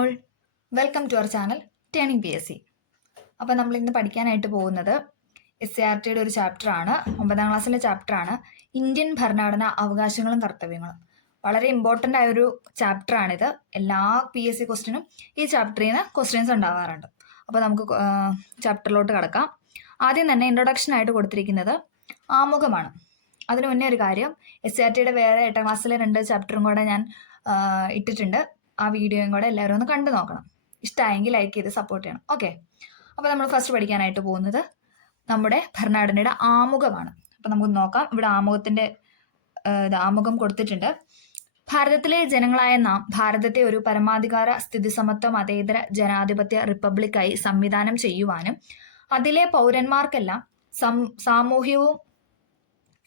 All welcome to our channel turning PSC. അപ്പോൾ നമ്മൾ ഇന്ന് പഠിക്കാനായിട്ട് പോകുന്നത് SCRTയുടെ ഒരു ചാപ്റ്ററാണ്, 9ാം ക്ലാസ്സിലെ ചാപ്റ്ററാണ് ഇന്ത്യൻ ഭരണഘടന അവകാശങ്ങളും കർത്തവ്യങ്ങളും. വളരെ ഇമ്പോർട്ടൻ്റ് ആയൊരു ചാപ്റ്ററാണിത്. എല്ലാ PSC ക്വസ്റ്റിനും ഈ ചാപ്റ്ററിൽ നിന്ന് ക്വസ്റ്റ്യൻസ് ഉണ്ടാവാറുണ്ട്. അപ്പോൾ നമുക്ക് ചാപ്റ്ററിലോട്ട് കിടക്കാം. ആദ്യം തന്നെ ഇൻട്രൊഡക്ഷനായിട്ട് കൊടുത്തിരിക്കുന്നത് ആമുഖമാണ്. അതിന് മുന്നേ ഒരു കാര്യം, SCRTയുടെ വേറെ 8ാം ക്ലാസ്സിലെ 2 ചാപ്റ്ററും കൂടെ ഞാൻ ഇട്ടിട്ടുണ്ട്. ആ വീഡിയോയും കൂടെ എല്ലാവരും ഒന്ന് കണ്ടു നോക്കണം. ഇഷ്ടമായെങ്കിൽ ലൈക്ക് ചെയ്ത് സപ്പോർട്ട് ചെയ്യണം. ഓക്കെ, അപ്പോൾ നമ്മൾ ഫസ്റ്റ് പഠിക്കാനായിട്ട് പോകുന്നത് നമ്മുടെ ഭരണഘടനയുടെ ആമുഖമാണ്. അപ്പോൾ നമുക്ക് നോക്കാം. ഇവിടെ ആമുഖം കൊടുത്തിട്ടുണ്ട്. ഭാരതത്തിലെ ജനങ്ങളായ നാം ഭാരതത്തെ ഒരു പരമാധികാര സ്ഥിതിസമത്വ മതേതര ജനാധിപത്യ റിപ്പബ്ലിക്കായി സംവിധാനം ചെയ്യുവാനും അതിലെ പൗരന്മാർക്കെല്ലാം സാമൂഹ്യവും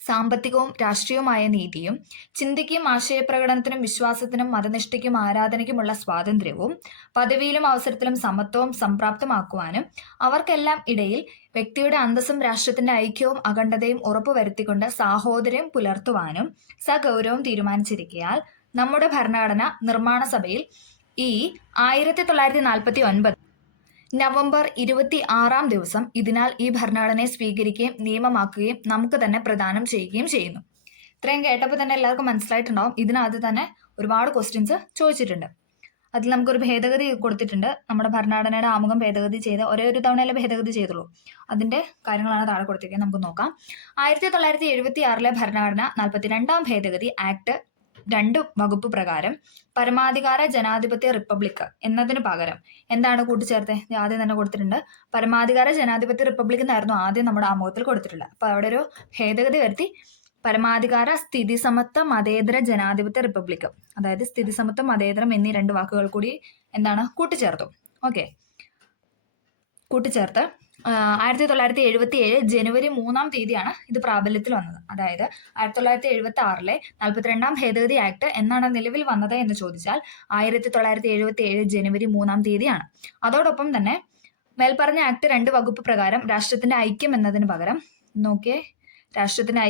സാമ്പത്തികവും രാഷ്ട്രീയവുമായ നീതിയും ചിന്തയ്ക്കും ആശയപ്രകടനത്തിനും വിശ്വാസത്തിനും മതനിഷ്ഠയ്ക്കും ആരാധനയ്ക്കുമുള്ള സ്വാതന്ത്ര്യവും പദവിയിലും അവസരത്തിലും സമത്വവും സംപ്രാപ്തമാക്കുവാനും അവർക്കെല്ലാം ഇടയിൽ വ്യക്തിയുടെ അന്തസ്സും രാഷ്ട്രത്തിന്റെ ഐക്യവും അഖണ്ഡതയും ഉറപ്പുവരുത്തിക്കൊണ്ട് സാഹോദര്യം പുലർത്തുവാനും സഗൗരവം തീരുമാനിച്ചിരിക്കയാൽ നമ്മുടെ ഭരണഘടന നിർമ്മാണ സഭയിൽ ഈ 1949 നവംബർ 26-ാം ദിവസം ഇതിനാൽ ഈ ഭരണഘടനയെ സ്വീകരിക്കുകയും നിയമമാക്കുകയും നമുക്ക് തന്നെ പ്രദാനം ചെയ്യുകയും ചെയ്യുന്നു. ഇത്രയും കേട്ടപ്പോൾ തന്നെ എല്ലാവർക്കും മനസ്സിലായിട്ടുണ്ടാവും. ഇതിനകത്ത് തന്നെ ഒരുപാട് ക്വസ്റ്റ്യൻസ് ചോദിച്ചിട്ടുണ്ട്. അതിൽ നമുക്കൊരു ഭേദഗതി കൊടുത്തിട്ടുണ്ട്. നമ്മുടെ ഭരണഘടനയുടെ ആമുഖം ഭേദഗതി ചെയ്ത് ഒരേ ഒരു തവണയല്ലേ ഭേദഗതി ചെയ്തുള്ളൂ. അതിന്റെ കാര്യങ്ങളാണ് താഴെ കൊടുത്തിരിക്കുന്നത്. നമുക്ക് നോക്കാം. 1976-ലെ ഭരണഘടന 42-ാം ഭേദഗതി ആക്ട് 2 വകുപ്പ് പ്രകാരം പരമാധികാര ജനാധിപത്യ റിപ്പബ്ലിക് എന്നതിന് പകരം എന്താണ് കൂട്ടിച്ചേർത്തെ? ആദ്യം തന്നെ കൊടുത്തിട്ടുണ്ട്. പരമാധികാര ജനാധിപത്യ റിപ്പബ്ലിക് എന്നായിരുന്നു ആദ്യം നമ്മുടെ ആമുഖത്തിൽ കൊടുത്തിട്ടുള്ളത്. അപ്പൊ അവിടെ ഒരു ഭേദഗതി വരുത്തി പരമാധികാര സ്ഥിതിസമത്വ മതേതര ജനാധിപത്യ റിപ്പബ്ലിക്, അതായത് സ്ഥിതിസമത്വം മതേതരം എന്നീ 2 വാക്കുകൾ കൂടി എന്താണ് കൂട്ടിച്ചേർത്തു. ഓക്കെ, കൂട്ടിച്ചേർത്ത് 1977 ജനുവരി 3-ാം തീയതിയാണ് ഇത് പ്രാബല്യത്തിൽ വന്നത്. അതായത് 1976-ലെ 42-ാം ഭേദഗതി ആക്ട് എന്നാണ് നിലവിൽ വന്നത് എന്ന് ചോദിച്ചാൽ 1977 ജനുവരി 3-ാം തീയതിയാണ്. അതോടൊപ്പം തന്നെ മേൽപ്പറഞ്ഞ ആക്ട് 2 വകുപ്പ് പ്രകാരം രാഷ്ട്രത്തിന്റെ ഐക്യം എന്നതിന് പകരം രാഷ്ട്രത്തിന്റെ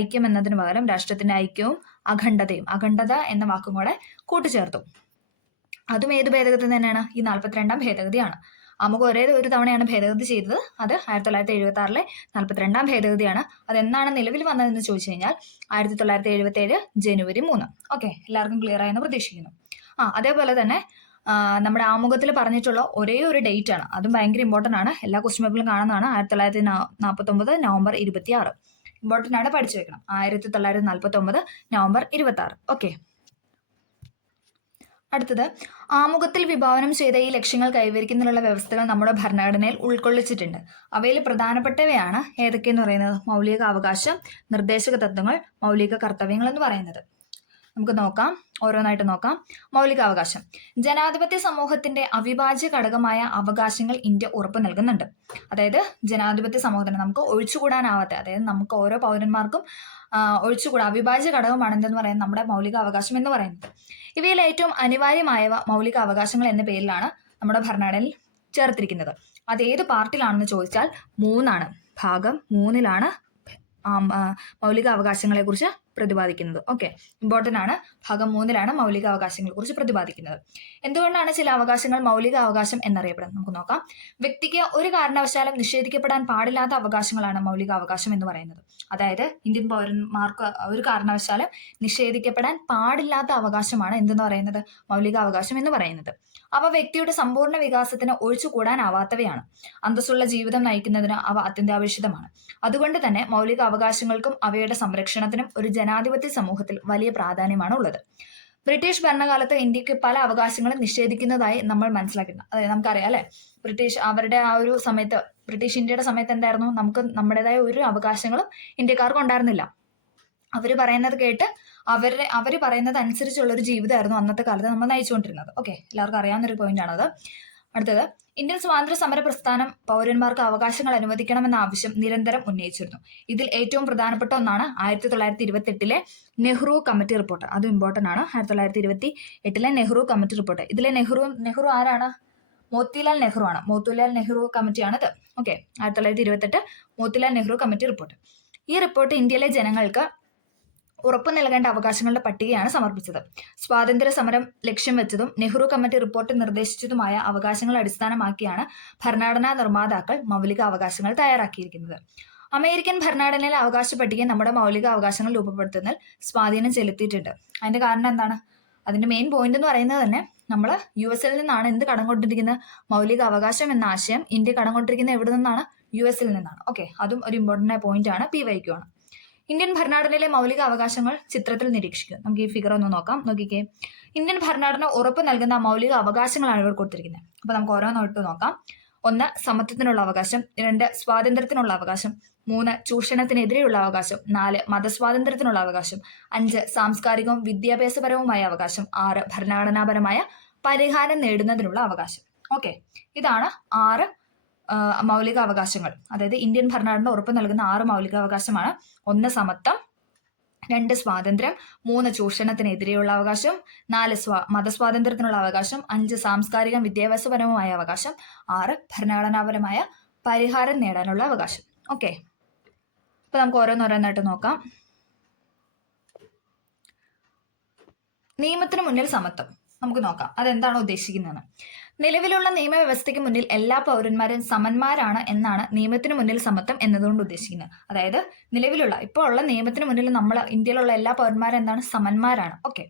ഐക്യവും അഖണ്ഡതയും, അഖണ്ഡത എന്ന വാക്കും കൂടെ കൂട്ടിച്ചേർത്തു. അതും ഏത് ഭേദഗതി തന്നെയാണ്? ഈ 42-ാം ഭേദഗതിയാണ്. നമുക്ക് ഒരേ ഒരു തവണയാണ് ഭേദഗതി ചെയ്തത്. അത് 1976-ലെ 42-ാം ഭേദഗതിയാണ്. അതെന്നാണ് നിലവിൽ വന്നതെന്ന് ചോദിച്ചു കഴിഞ്ഞാൽ 1977 ജനുവരി 3. ഓക്കെ, എല്ലാവർക്കും ക്ലിയർ ആയെന്ന് പ്രതീക്ഷിക്കുന്നു. അതേപോലെ തന്നെ നമ്മുടെ ആമുഖത്തിൽ പറഞ്ഞിട്ടുള്ള ഒരേ ഒരു ഡേറ്റ് ആണ്. അതും ഭയങ്കര ഇമ്പോർട്ടൻ്റ് ആണ്. എല്ലാ ക്വസ്റ്റ്യൻ പേപ്പറിലും കാണുന്നതാണ്. 1949 നവംബർ 26. ഇമ്പോർട്ടൻ്റ് ആണ്, പഠിച്ചു വെക്കണം. 1949 നവംബർ 26. ഓക്കെ, അടുത്തത് ആമുഖത്തിൽ വിഭാവനം ചെയ്ത ഈ ലക്ഷ്യങ്ങൾ കൈവരിക്കുന്നതിനുള്ള വ്യവസ്ഥകൾ നമ്മുടെ ഭരണഘടനയിൽ ഉൾക്കൊള്ളിച്ചിട്ടുണ്ട്. അവയിൽ പ്രധാനപ്പെട്ടവയാണ് ഏതൊക്കെയെന്ന് പറയുന്നത്? മൗലിക അവകാശം, നിർദ്ദേശക തത്വങ്ങൾ, മൗലിക കർത്തവ്യങ്ങൾ എന്ന് പറയുന്നത്. നമുക്ക് നോക്കാം, ഓരോന്നായിട്ട് നോക്കാം. മൗലികാവകാശം. ജനാധിപത്യ സമൂഹത്തിന്റെ അവിഭാജ്യ ഘടകമായ അവകാശങ്ങൾ ഇന്ത്യ ഉറപ്പു നൽകുന്നുണ്ട്. അതായത് ജനാധിപത്യ സമൂഹത്തിന് നമുക്ക് ഒഴിച്ചുകൂടാനാവാത്ത, അതായത് നമുക്ക് ഓരോ പൗരന്മാർക്കും അവിഭാജ്യ ഘടകമാണ് എന്തെന്ന് പറയുന്നത് നമ്മുടെ മൗലിക അവകാശം എന്ന് പറയുന്നത്. ഇവയിൽ ഏറ്റവും അനിവാര്യമായവ മൗലിക അവകാശങ്ങൾ എന്ന പേരിലാണ് നമ്മുടെ ഭരണഘടനയിൽ ചേർത്തിരിക്കുന്നത്. അത് ഏത് പാർട്ടിലാണെന്ന് ചോദിച്ചാൽ 3 ഭാഗം 3-ലാണ് മൗലിക അവകാശങ്ങളെ കുറിച്ച് പ്രതിപാദിക്കുന്നത്. ഓക്കെ, ഇമ്പോർട്ടൻ്റ് ആണ്. ഭാഗം 3-ലാണ് മൗലിക അവകാശങ്ങളെ കുറിച്ച് പ്രതിപാദിക്കുന്നത്. എന്തുകൊണ്ടാണ് ചില അവകാശങ്ങൾ മൗലിക അവകാശം എന്നറിയപ്പെടുന്നത്? നമുക്ക് നോക്കാം. വ്യക്തിക്ക് ഒരു കാരണവശാലും നിഷേധിക്കപ്പെടാൻ പാടില്ലാത്ത അവകാശങ്ങളാണ് മൗലിക അവകാശം എന്ന് പറയുന്നത്. അതായത് ഇന്ത്യൻ പൗരന്മാർക്ക് ഒരു കാരണവശാലും നിഷേധിക്കപ്പെടാൻ പാടില്ലാത്ത അവകാശമാണ് എന്തെന്ന് പറയുന്നത്? മൗലിക അവകാശം എന്ന് പറയുന്നത്. അവ വ്യക്തിയുടെ സമ്പൂർണ്ണ വികാസത്തിന് ഒഴിച്ചുകൂടാനാവാത്തവയാണ്. അന്തസ്സുള്ള ജീവിതം നയിക്കുന്നതിന് അവ അത്യന്താപേക്ഷിതമാണ്. അതുകൊണ്ട് തന്നെ മൗലിക അവകാശങ്ങൾക്കും അവയുടെ സംരക്ഷണത്തിനും ഒരു ജനാധിപത്യ സമൂഹത്തിൽ വലിയ പ്രാധാന്യമാണ് ഉള്ളത്. ബ്രിട്ടീഷ് ഭരണകാലത്ത് ഇന്ത്യക്ക് പല അവകാശങ്ങളും നിഷേധിക്കുന്നതായി നമ്മൾ മനസ്സിലാക്കിയിട്ടുണ്ട്. അതായത് നമുക്കറിയാം അല്ലെ, അവരുടെ ആ ഒരു സമയത്ത്, ബ്രിട്ടീഷ് ഇന്ത്യയുടെ സമയത്ത് എന്തായിരുന്നു? നമുക്ക് നമ്മുടേതായ ഒരു അവകാശങ്ങളും ഇന്ത്യക്കാർക്ക് ഉണ്ടായിരുന്നില്ല. അവർ പറയുന്നത് കേട്ട് അവർ പറയുന്നത് അനുസരിച്ചുള്ള ഒരു ജീവിതമായിരുന്നു അന്നത്തെ കാലത്ത് നമ്മൾ നയിച്ചുകൊണ്ടിരുന്നത്. ഓക്കെ, എല്ലാവർക്കും അറിയാവുന്നൊരു പോയിന്റ് ആണത്. അടുത്തത്, ഇന്ത്യൻ സ്വാതന്ത്ര്യ സമര പ്രസ്ഥാനം പൗരന്മാർക്ക് അവകാശങ്ങൾ അനുവദിക്കണമെന്ന ആവശ്യം നിരന്തരം ഉന്നയിച്ചിരുന്നു. ഇതിൽ ഏറ്റവും പ്രധാനപ്പെട്ട ഒന്നാണ് 1928-ലെ നെഹ്റു കമ്മിറ്റി റിപ്പോർട്ട്. അതും ഇമ്പോർട്ടൻ്റ് ആണ്. 1928-ലെ നെഹ്റു കമ്മിറ്റി റിപ്പോർട്ട്. ഇതിലെ നെഹ്റു ആരാണ്? മോത്തിലാൽ നെഹ്റു ആണ്. മോത്തിലാൽ നെഹ്റു കമ്മിറ്റിയാണിത്. Okay, 1928 Motilal Nehru committee report. ഈ റിപ്പോർട്ട് ഇന്ത്യയിലെ ജനങ്ങൾക്ക് ഉറപ്പു നൽകേണ്ട അവകാശങ്ങളുടെ പട്ടികയാണ് സമർപ്പിച്ചത്. സ്വാതന്ത്ര്യ സമരം ലക്ഷ്യം വെച്ചതും നെഹ്റു കമ്മിറ്റി റിപ്പോർട്ട് നിർദ്ദേശിച്ചതുമായ അവകാശങ്ങൾ അടിസ്ഥാനമാക്കിയാണ് ഭരണഘടനാ നിർമ്മാതാക്കൾ മൗലിക അവകാശങ്ങൾ തയ്യാറാക്കിയിരിക്കുന്നത്. അമേരിക്കൻ ഭരണഘടനയിലെ അവകാശ പട്ടിക നമ്മുടെ മൗലിക അവകാശങ്ങൾ രൂപപ്പെടുത്തുന്നതിൽ സ്വാധീനം ചെലുത്തിയിട്ടുണ്ട്. അതിന്റെ കാരണം എന്താണ്? അതിന്റെ മെയിൻ പോയിന്റ് എന്ന് പറയുന്നത് തന്നെ നമ്മൾ US നിന്നാണ് എന്ത് കടം കൊണ്ടിരിക്കുന്നത്? മൗലിക അവകാശം എന്ന ആശയം ഇന്ത്യ കടം കൊണ്ടിരിക്കുന്നത് എവിടെ നിന്നാണ്? US നിന്നാണ്. ഓക്കെ, അതും ഒരു ഇമ്പോർട്ടന്റ് പോയിന്റ് ആണ്, PYQ ആണ്. ഇന്ത്യൻ ഭരണഘടനയിലെ മൗലിക അവകാശങ്ങൾ ചിത്രത്തിൽ നിരീക്ഷിക്കുക. നമുക്ക് ഈ ഫിഗർ ഒന്ന് നോക്കാം. നോക്കിക്കേ, ഇന്ത്യൻ ഭരണഘടന ഉറപ്പ് നൽകുന്ന മൗലിക അവകാശങ്ങളാണ് ഇവർ കൊടുത്തിരിക്കുന്നത്. അപ്പൊ നമുക്ക് ഓരോന്നോട്ട് നോക്കാം. 1 സമത്വത്തിനുള്ള അവകാശം, 2 സ്വാതന്ത്ര്യത്തിനുള്ള അവകാശം, 3 ചൂഷണത്തിനെതിരെയുള്ള അവകാശം, 4 മതസ്വാതന്ത്ര്യത്തിനുള്ള അവകാശം, 5 സാംസ്കാരികവും വിദ്യാഭ്യാസപരവുമായ അവകാശം, 6 ഭരണഘടനാപരമായ പരിഹാരം നേടുന്നതിനുള്ള അവകാശം. ഓക്കെ, ഇതാണ് 6 മൗലിക അവകാശങ്ങൾ. അതായത് ഇന്ത്യൻ ഭരണഘടന ഉറപ്പ് നൽകുന്ന 6 മൗലിക അവകാശമാണ്. 1 സമത്വം, 2 സ്വാതന്ത്ര്യം, 3 ചൂഷണത്തിനെതിരെയുള്ള അവകാശം, 4 മതസ്വാതന്ത്ര്യത്തിനുള്ള അവകാശം, 5 സാംസ്കാരികം വിദ്യാഭ്യാസപരവുമായ അവകാശം, 6 ഭരണഘടനാപരമായ പരിഹാരം നേടാനുള്ള അവകാശം. ഓക്കെ, അപ്പൊ നമുക്ക് ഓരോന്നോരോന്നായിട്ട് നോക്കാം. നിയമത്തിന് മുന്നിൽ സമത്വം നമുക്ക് നോക്കാം. അതെന്താണ് ഉദ്ദേശിക്കുന്നത്? നിലവിലുള്ള നിയമവ്യവസ്ഥയ്ക്ക് മുന്നിൽ എല്ലാ പൗരന്മാരും സമന്മാരാണ് എന്നാണ് നിയമത്തിന് മുന്നിൽ സമത്വം എന്നതുകൊണ്ട് ഉദ്ദേശിക്കുന്നത്. അതായത് നിലവിലുള്ള ഇപ്പോൾ ഉള്ള നിയമത്തിന് മുന്നിൽ നമ്മൾ ഇന്ത്യയിലുള്ള എല്ലാ പൗരന്മാരും എന്താണ്? സമന്മാരാണ്. ഓക്കെ,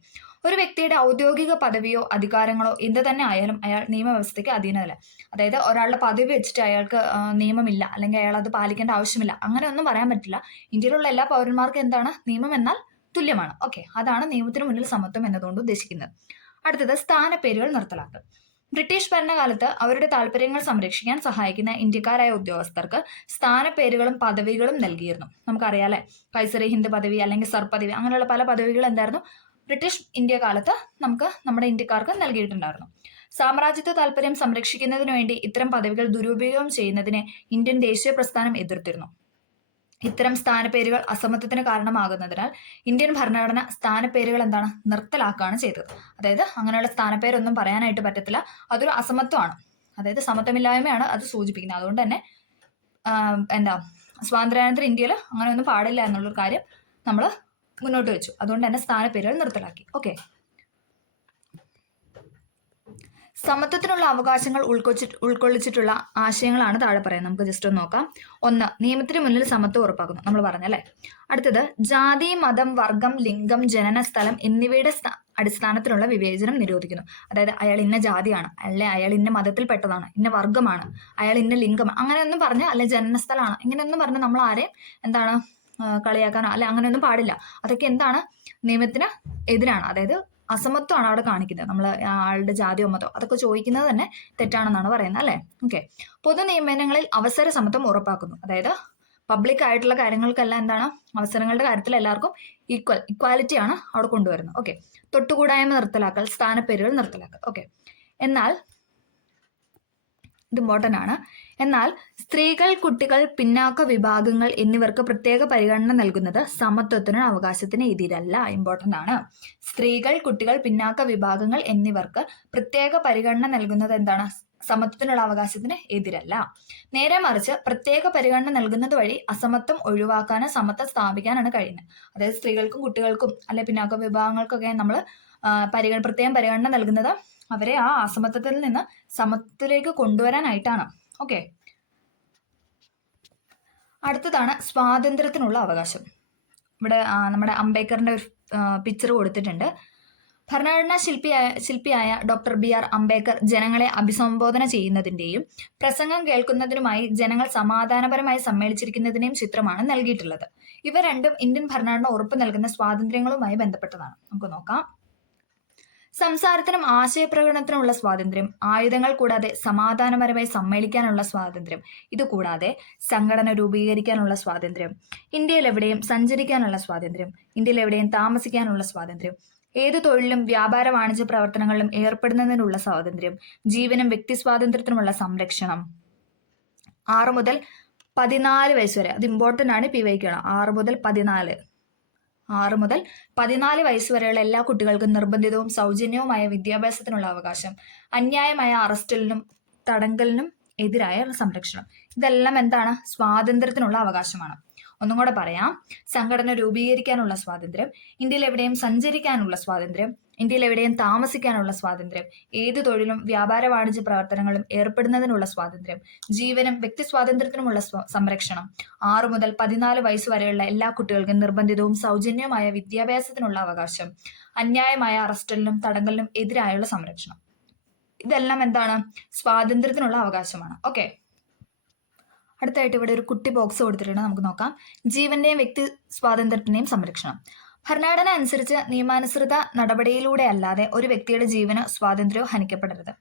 ഒരു വ്യക്തിയുടെ ഔദ്യോഗിക പദവിയോ അധികാരങ്ങളോ എന്ത് തന്നെ ആയാലും അയാൾ നിയമവ്യവസ്ഥയ്ക്ക് അധീനമല്ല. അതായത് ഒരാളുടെ പദവി വെച്ചിട്ട് അയാൾക്ക് നിയമമില്ല, അല്ലെങ്കിൽ അയാൾ അത് പാലിക്കേണ്ട ആവശ്യമില്ല, അങ്ങനെ ഒന്നും പറയാൻ പറ്റില്ല. ഇന്ത്യയിലുള്ള എല്ലാ പൗരന്മാർക്കും എന്താണ്? നിയമം എന്നാൽ തുല്യമാണ്. ഓക്കെ, അതാണ് നിയമത്തിന് മുന്നിൽ സമത്വം എന്നതുകൊണ്ട് ഉദ്ദേശിക്കുന്നത്. അടുത്തത് സ്ഥാനപ്പേരുകൾ നിർത്തലാക്കൽ. ബ്രിട്ടീഷ് ഭരണകാലത്ത് അവരുടെ താല്പര്യങ്ങൾ സംരക്ഷിക്കാൻ സഹായിക്കുന്ന ഇന്ത്യക്കാരായ ഉദ്യോഗസ്ഥർക്ക് സ്ഥാനപ്പേരുകളും പദവികളും നൽകിയിരുന്നു. നമുക്കറിയാലേ, കൈസറി ഹിന്ദ് പദവി അല്ലെങ്കിൽ സർ പദവി, അങ്ങനെയുള്ള പല പദവികൾ എന്തായിരുന്നു ബ്രിട്ടീഷ് ഇന്ത്യ കാലത്ത് നമുക്ക് നമ്മുടെ ഇന്ത്യക്കാർക്ക് നൽകിയിട്ടുണ്ടായിരുന്നു. സാമ്രാജ്യത്വ താല്പര്യം സംരക്ഷിക്കുന്നതിനു വേണ്ടി ഇത്തരം പദവികൾ ദുരുപയോഗം ചെയ്യുന്നതിനെ ഇന്ത്യൻ ദേശീയ പ്രസ്ഥാനം എതിർത്തിരുന്നു. ഇത്തരം സ്ഥാനപ്പേരുകൾ അസമത്വത്തിന് കാരണമാകുന്നതിനാൽ ഇന്ത്യൻ ഭരണഘടന സ്ഥാനപ്പേരുകൾ എന്താണ്? നിർത്തലാക്കുകയാണ് ചെയ്തത്. അതായത് അങ്ങനെയുള്ള സ്ഥാനപ്പേരൊന്നും പറയാനായിട്ട് പറ്റത്തില്ല, അതൊരു അസമത്വമാണ്. അതായത് സമത്വമില്ലായ്മയാണ് അത് സൂചിപ്പിക്കുന്നത്. അതുകൊണ്ട് തന്നെ സ്വാതന്ത്ര്യാനന്തര ഇന്ത്യയിൽ അങ്ങനെയൊന്നും പാടില്ല എന്നുള്ളൊരു കാര്യം നമ്മൾ മുന്നോട്ട് വെച്ചു. അതുകൊണ്ട് തന്നെ സ്ഥാനപ്പേരുകൾ നിർത്തലാക്കി. ഓക്കെ, സമത്വത്തിനുള്ള അവകാശങ്ങൾ ഉൾക്കൊള്ളിച്ചിട്ടുള്ള ആശയങ്ങളാണ് താഴെ പറയുന്നത്. നമുക്ക് ജസ്റ്റ് ഒന്ന് നോക്കാം. 1 നിയമത്തിന് മുന്നിൽ സമത്വം ഉറപ്പാക്കുന്നു, നമ്മൾ പറഞ്ഞല്ലേ. അടുത്തത് ജാതി, മതം, വർഗം, ലിംഗം, ജനന സ്ഥലം എന്നിവയുടെ അടിസ്ഥാനത്തിലുള്ള വിവേചനം നിരോധിക്കുന്നു. അതായത് അയാൾ ഇന്ന ജാതിയാണ്, അല്ലെ അയാൾ ഇന്ന മതത്തിൽപ്പെട്ടതാണ്, ഇന്ന വർഗമാണ്, അയാൾ ഇന്ന ലിംഗം, അങ്ങനെയൊന്നും പറഞ്ഞ് അല്ലെ ജനനസ്ഥലമാണ്, ഇങ്ങനെയൊന്നും പറഞ്ഞ് നമ്മൾ ആരെയും എന്താണ് കളിയാക്കാനോ അല്ലെ അങ്ങനെയൊന്നും പാടില്ല. അതൊക്കെ എന്താണ്? നിയമത്തിന് എതിരാണ്. അതായത് അസമത്വമാണ് അവിടെ കാണിക്കുന്നത്. നമ്മൾ ആളുടെ ജാതിയോ മതോ അതൊക്കെ ചോദിക്കുന്നത് തന്നെ തെറ്റാണെന്നാണ് പറയുന്നത് അല്ലേ. ഓക്കെ, പൊതു നിയമനങ്ങളിൽ അവസര സമത്വം ഉറപ്പാക്കുന്നു. അതായത് പബ്ലിക് ആയിട്ടുള്ള കാര്യങ്ങൾക്കെല്ലാം എന്താണ്? അവസരങ്ങളുടെ കാര്യത്തിൽ എല്ലാവർക്കും ഇക്വാലിറ്റിയാണ് അവിടെ കൊണ്ടുവരുന്നത്. ഓക്കെ, തൊട്ടുകൂടായ്മ നിർത്തലാക്കൽ, സ്ഥാനപ്പേരുകൾ നിർത്തലാക്കൽ. ഓക്കെ, എന്നാൽ ഇത് ഇമ്പോർട്ടൻ്റ് ആണ്. എന്നാൽ സ്ത്രീകൾ, കുട്ടികൾ, പിന്നാക്ക വിഭാഗങ്ങൾ എന്നിവർക്ക് പ്രത്യേക പരിഗണന നൽകുന്നത് സമത്വത്തിനും അവകാശത്തിന് എതിരല്ല. ഇമ്പോർട്ടൻ്റ് ആണ്. സ്ത്രീകൾ, കുട്ടികൾ, പിന്നാക്ക വിഭാഗങ്ങൾ എന്നിവർക്ക് പ്രത്യേക പരിഗണന നൽകുന്നത് എന്താണ്? സമത്വത്തിനുള്ള അവകാശത്തിന് എതിരല്ല. നേരെ മറിച്ച് പ്രത്യേക പരിഗണന നൽകുന്നത് വഴി അസമത്വം ഒഴിവാക്കാനും സമത്വം സ്ഥാപിക്കാനാണ് കഴിയുന്നത്. അതായത് സ്ത്രീകൾക്കും കുട്ടികൾക്കും അല്ലെ പിന്നാക്ക വിഭാഗങ്ങൾക്കൊക്കെ നമ്മൾ പ്രത്യേകം പരിഗണന നൽകുന്നത് അവരെ ആ അസമത്വത്തിൽ നിന്ന് സമത്വത്തിലേക്ക് കൊണ്ടുവരാനായിട്ടാണ്. ഓക്കെ, അടുത്തതാണ് സ്വാതന്ത്ര്യത്തിനുള്ള അവകാശം. നമ്മുടെ അംബേദ്കറിന്റെ ഒരു പിക്ചർ കൊടുത്തിട്ടുണ്ട്. ഭരണഘടനാ ശില്പിയായ ഡോക്ടർ BR അംബേദ്കർ ജനങ്ങളെ അഭിസംബോധന ചെയ്യുന്നതിന്റെയും പ്രസംഗം കേൾക്കുന്നതിനുമായി ജനങ്ങൾ സമാധാനപരമായി സമ്മേളിച്ചിരിക്കുന്നതിന്റെയും ചിത്രമാണ് നൽകിയിട്ടുള്ളത്. ഇവ രണ്ടും ഇന്ത്യൻ ഭരണഘടന ഉറപ്പു നൽകുന്ന സ്വാതന്ത്ര്യങ്ങളുമായി ബന്ധപ്പെട്ടതാണ്. നമുക്ക് നോക്കാം. സംസാരത്തിനും ആശയപ്രകടനത്തിനുമുള്ള സ്വാതന്ത്ര്യം, ആയുധങ്ങൾ കൂടാതെ സമാധാനപരമായി സമ്മേളിക്കാനുള്ള സ്വാതന്ത്ര്യം, ഇതുകൂടാതെ സംഘടന രൂപീകരിക്കാനുള്ള സ്വാതന്ത്ര്യം, ഇന്ത്യയിൽ എവിടെയും സഞ്ചരിക്കാനുള്ള സ്വാതന്ത്ര്യം, ഇന്ത്യയിൽ എവിടെയും താമസിക്കാനുള്ള സ്വാതന്ത്ര്യം, ഏതു തൊഴിലിലും വ്യാപാര വാണിജ്യ പ്രവർത്തനങ്ങളിലും ഏർപ്പെടുന്നതിനുള്ള സ്വാതന്ത്ര്യം, ജീവനും വ്യക്തി സ്വാതന്ത്ര്യത്തിനുമുള്ള സംരക്ഷണം. 6 മുതൽ 14 വയസ്സ് വരെ, അത് ഇമ്പോർട്ടൻ്റ് ആണ്, PYQ ആണ്. 6 മുതൽ 14 വയസ്സ് വരെയുള്ള എല്ലാ കുട്ടികൾക്കും നിർബന്ധിതവും സൗജന്യവുമായ വിദ്യാഭ്യാസത്തിനുള്ള അവകാശം, അന്യായമായ അറസ്റ്റിനും തടങ്കലിനും എതിരായ സംരക്ഷണം. ഇതെല്ലാം എന്താണ്? സ്വാതന്ത്ര്യത്തിനുള്ള അവകാശമാണ്. ഒന്നും കൂടെ പറയാം. സംഘടന രൂപീകരിക്കാനുള്ള സ്വാതന്ത്ര്യം, ഇന്ത്യയിൽ എവിടെയും സഞ്ചരിക്കാനുള്ള സ്വാതന്ത്ര്യം, ഇന്ത്യയിൽ എവിടെയും താമസിക്കാനുള്ള സ്വാതന്ത്ര്യം, ഏത് തൊഴിലും വ്യാപാര വാണിജ്യ പ്രവർത്തനങ്ങളും ഏർപ്പെടുന്നതിനുള്ള സ്വാതന്ത്ര്യം, ജീവനും വ്യക്തി സ്വാതന്ത്ര്യത്തിനുമുള്ള സംരക്ഷണം, 6 മുതൽ 14 വയസ്സ് വരെയുള്ള എല്ലാ കുട്ടികൾക്കും നിർബന്ധിതവും സൗജന്യമായ വിദ്യാഭ്യാസത്തിനുള്ള അവകാശം, അന്യായമായ അറസ്റ്റലിനും തടങ്കലിനും എതിരായുള്ള സംരക്ഷണം. ഇതെല്ലാം എന്താണ്? സ്വാതന്ത്ര്യത്തിനുള്ള അവകാശമാണ്. ഓക്കെ, അടുത്തായിട്ട് ഇവിടെ ഒരു കുട്ടി ബോക്സ് കൊടുത്തിട്ടുണ്ട്, നമുക്ക് നോക്കാം. ജീവന്റെയും വ്യക്തി സ്വാതന്ത്ര്യത്തിന്റെയും സംരക്ഷണം. ഭരണഘടന അനുസരിച്ച് നിയമാനുസൃത നടപടിയിലൂടെ അല്ലാതെ ഒരു വ്യക്തിയുടെ ജീവനോ സ്വാതന്ത്ര്യവും ഹനിക്കപ്പെടരുത്.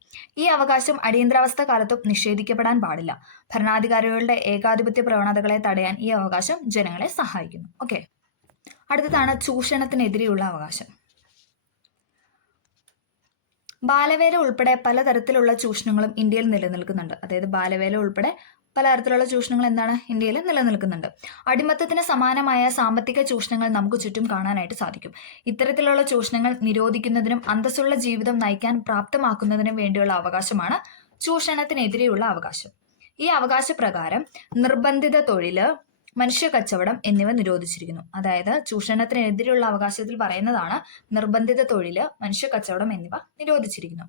ഈ അവകാശം അടിയന്തരാവസ്ഥ കാലത്തും നിഷേധിക്കപ്പെടാൻ പാടില്ല. ഭരണാധികാരികളുടെ ഏകാധിപത്യ പ്രവണതകളെ തടയാൻ ഈ അവകാശം ജനങ്ങളെ സഹായിക്കുന്നു. ഓക്കെ, അടുത്തതാണ് ചൂഷണത്തിനെതിരെയുള്ള അവകാശം. ബാലവേല ഉൾപ്പെടെ പലതരത്തിലുള്ള ചൂഷണങ്ങളും ഇന്ത്യയിൽ നിലനിൽക്കുന്നുണ്ട്. അതായത് ബാലവേല ഉൾപ്പെടെ പലതരത്തിലുള്ള ചൂഷണങ്ങൾ എന്താണ് ഇന്ത്യയിൽ നിലനിൽക്കുന്നുണ്ട്. അടിമത്തത്തിന് സമാനമായ സാമ്പത്തിക ചൂഷണങ്ങൾ നമുക്ക് ചുറ്റും കാണാനായിട്ട് സാധിക്കും. ഇത്തരത്തിലുള്ള ചൂഷണങ്ങൾ നിരോധിക്കുന്നതിനും അന്തസ്സുള്ള ജീവിതം നയിക്കാൻ പ്രാപ്തമാക്കുന്നതിനും വേണ്ടിയുള്ള അവകാശമാണ് ചൂഷണത്തിനെതിരെയുള്ള അവകാശം. ഈ അവകാശപ്രകാരം നിർബന്ധിത തൊഴില്, മനുഷ്യ കച്ചവടം എന്നിവ നിരോധിച്ചിരിക്കുന്നു. അതായത് ചൂഷണത്തിനെതിരെയുള്ള അവകാശത്തിൽ പറയുന്നതാണ് നിർബന്ധിത തൊഴില്, മനുഷ്യ കച്ചവടം എന്നിവ നിരോധിച്ചിരിക്കുന്നു.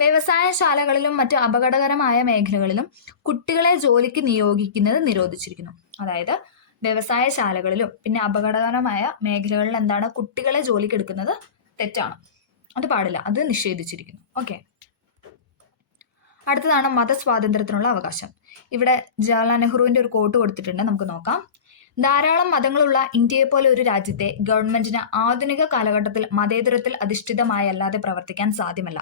വ്യവസായശാലകളിലും മറ്റ് അപകടകരമായ മേഖലകളിലും കുട്ടികളെ ജോലിക്ക് നിയോഗിക്കുന്നത് നിരോധിച്ചിരിക്കുന്നു. അതായത് വ്യവസായശാലകളിലും പിന്നെ അപകടകരമായ മേഖലകളിൽ എന്താണ് കുട്ടികളെ ജോലിക്ക് എടുക്കുന്നത് തെറ്റാണ്, അത് പാടില്ല, അത് നിഷേധിച്ചിരിക്കുന്നു. ഓക്കെ, അടുത്തതാണ് മതസ്വാതന്ത്ര്യത്തിനുള്ള അവകാശം. ഇവിടെ ജവഹർലാൽ നെഹ്റുവിന്റെ ഒരു കോട്ട് കൊടുത്തിട്ടുണ്ട്, നമുക്ക് നോക്കാം. ധാരാളം മതങ്ങളുള്ള ഇന്ത്യയെ പോലെ ഒരു രാജ്യത്തെ ഗവൺമെന്റിന് ആധുനിക കാലഘട്ടത്തിൽ മതേതരത്തിൽ അധിഷ്ഠിതമായല്ലാതെ പ്രവർത്തിക്കാൻ സാധ്യമല്ല.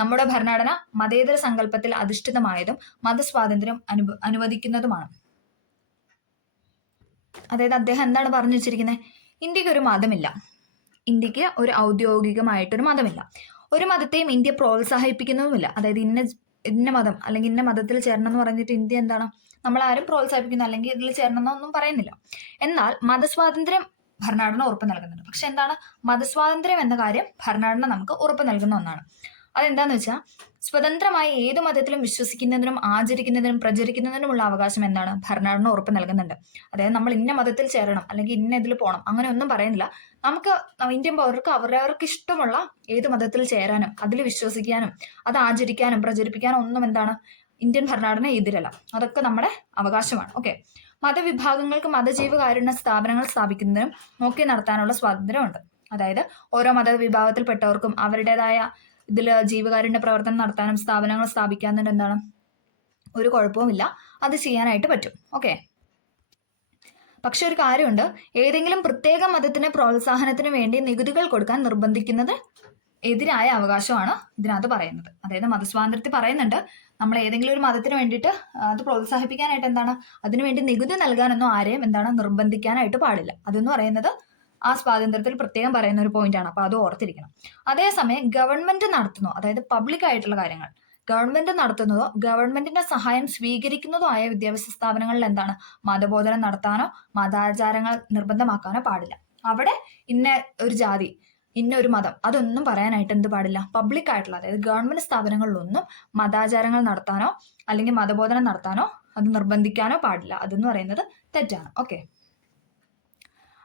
നമ്മുടെ ഭരണഘടന മതേതര സങ്കല്പത്തിൽ അധിഷ്ഠിതമായതും മതസ്വാതന്ത്ര്യം അനുവദിക്കുന്നതുമാണ്. അതായത് അദ്ദേഹം എന്താണ് പറഞ്ഞു വെച്ചിരിക്കുന്നത്? ഇന്ത്യക്ക് ഒരു മതമില്ല, ഇന്ത്യക്ക് ഒരു ഔദ്യോഗികമായിട്ടൊരു മതമില്ല, ഒരു മതത്തെയും ഇന്ത്യ പ്രോത്സാഹിപ്പിക്കുന്നതുമില്ല. അതായത് ഇന്ന മതം അല്ലെങ്കിൽ ഇന്ന മതത്തിൽ ചേരണം എന്ന് പറഞ്ഞിട്ട് ഇന്ത്യ എന്താണ് നമ്മളാരും പ്രോത്സാഹിപ്പിക്കുന്നു അല്ലെങ്കിൽ ഇതിൽ ചേരണം എന്നൊന്നും പറയുന്നില്ല. എന്നാൽ മതസ്വാതന്ത്ര്യം ഭരണഘടന ഉറപ്പ് നൽകുന്നുണ്ട്. പക്ഷെ എന്താണ് മതസ്വാതന്ത്ര്യം എന്ന കാര്യം ഭരണഘടന നമുക്ക് ഉറപ്പ് നൽകുന്ന ഒന്നാണ്. അതെന്താന്ന് വെച്ചാൽ സ്വതന്ത്രമായി ഏതു മതത്തിലും വിശ്വസിക്കുന്നതിനും ആചരിക്കുന്നതിനും പ്രചരിക്കുന്നതിനുമുള്ള അവകാശം എന്താണ് ഭരണഘടന ഉറപ്പ് നൽകുന്നുണ്ട്. അതായത് നമ്മൾ ഇന്ന മതത്തിൽ ചേരണം അല്ലെങ്കിൽ ഇന്ന ഇതിൽ പോകണം അങ്ങനെ ഒന്നും പറയുന്നില്ല. നമുക്ക് ഇന്ത്യൻ പൗരർക്ക് അവരവർക്ക് ഇഷ്ടമുള്ള ഏത് മതത്തിൽ ചേരാനും അതിൽ വിശ്വസിക്കാനും അത് ആചരിക്കാനും പ്രചരിപ്പിക്കാനും ഒന്നും എന്താണ് ഇന്ത്യൻ ഭരണഘടന എതിരല്ല. അതൊക്കെ നമ്മുടെ അവകാശമാണ്. ഓക്കെ, മതവിഭാഗങ്ങൾക്ക് മതജീവകാരുണ്യ സ്ഥാപനങ്ങൾ സ്ഥാപിക്കുന്നതിനും നോക്കി നടത്താനുള്ള സ്വാതന്ത്ര്യമുണ്ട്. അതായത് ഓരോ മതവിഭാഗത്തിൽപ്പെട്ടവർക്കും അവരുടേതായ ഇതിൽ ജീവകാരുണ്യ പ്രവർത്തനം നടത്താനും സ്ഥാപനങ്ങൾ സ്ഥാപിക്കാനും എന്താണ് ഒരു കുഴപ്പവുമില്ല, അത് ചെയ്യാനായിട്ട് പറ്റും. ഓക്കെ, പക്ഷെ ഒരു കാര്യമുണ്ട്, ഏതെങ്കിലും പ്രത്യേക മതത്തിന് പ്രോത്സാഹനത്തിന് വേണ്ടി നികുതികൾ കൊടുക്കാൻ നിർബന്ധിക്കുന്നത് എതിരായ അവകാശമാണ് ഇതിനകത്ത് പറയുന്നത്. അതായത് മതസ്വാതന്ത്ര്യത്തിൽ പറയുന്നുണ്ട് നമ്മൾ ഏതെങ്കിലും ഒരു മതത്തിന് വേണ്ടിയിട്ട് അത് പ്രോത്സാഹിപ്പിക്കാനായിട്ട് എന്താണ് അതിനുവേണ്ടി നികുതി നൽകാനൊന്നും ആരെയും എന്താണ് നിർബന്ധിക്കാനായിട്ട് പാടില്ല. അതെന്ന് പറയുന്നത് ആ സ്വാതന്ത്ര്യത്തിൽ പ്രത്യേകം പറയുന്ന ഒരു പോയിന്റ് ആണ്. അപ്പൊ അത് ഓർത്തിരിക്കണം. അതേസമയം ഗവൺമെന്റ് നടത്തുന്നു, അതായത് പബ്ലിക് ആയിട്ടുള്ള കാര്യങ്ങൾ ഗവൺമെന്റ് നടത്തുന്നതോ ഗവൺമെന്റിന്റെ സഹായം സ്വീകരിക്കുന്നതോ ആയ വിദ്യാഭ്യാസ സ്ഥാപനങ്ങളിൽ എന്താണ് മതബോധനം നടത്താനോ മതാചാരങ്ങൾ നിർബന്ധമാക്കാനോ പാടില്ല. അവിടെ ഇന്ന ഒരു ജാതി ഇന്ന ഒരു മതം അതൊന്നും പറയാനായിട്ട് എന്ത് പാടില്ല, പബ്ലിക് ആയിട്ടുള്ള അതായത് ഗവൺമെന്റ് സ്ഥാപനങ്ങളിലൊന്നും മതാചാരങ്ങൾ നടത്താനോ അല്ലെങ്കിൽ മതബോധനം നടത്താനോ അത് നിർബന്ധിക്കാനോ പാടില്ല. അതെന്ന് പറയുന്നത് തെറ്റാണ്. ഓക്കെ,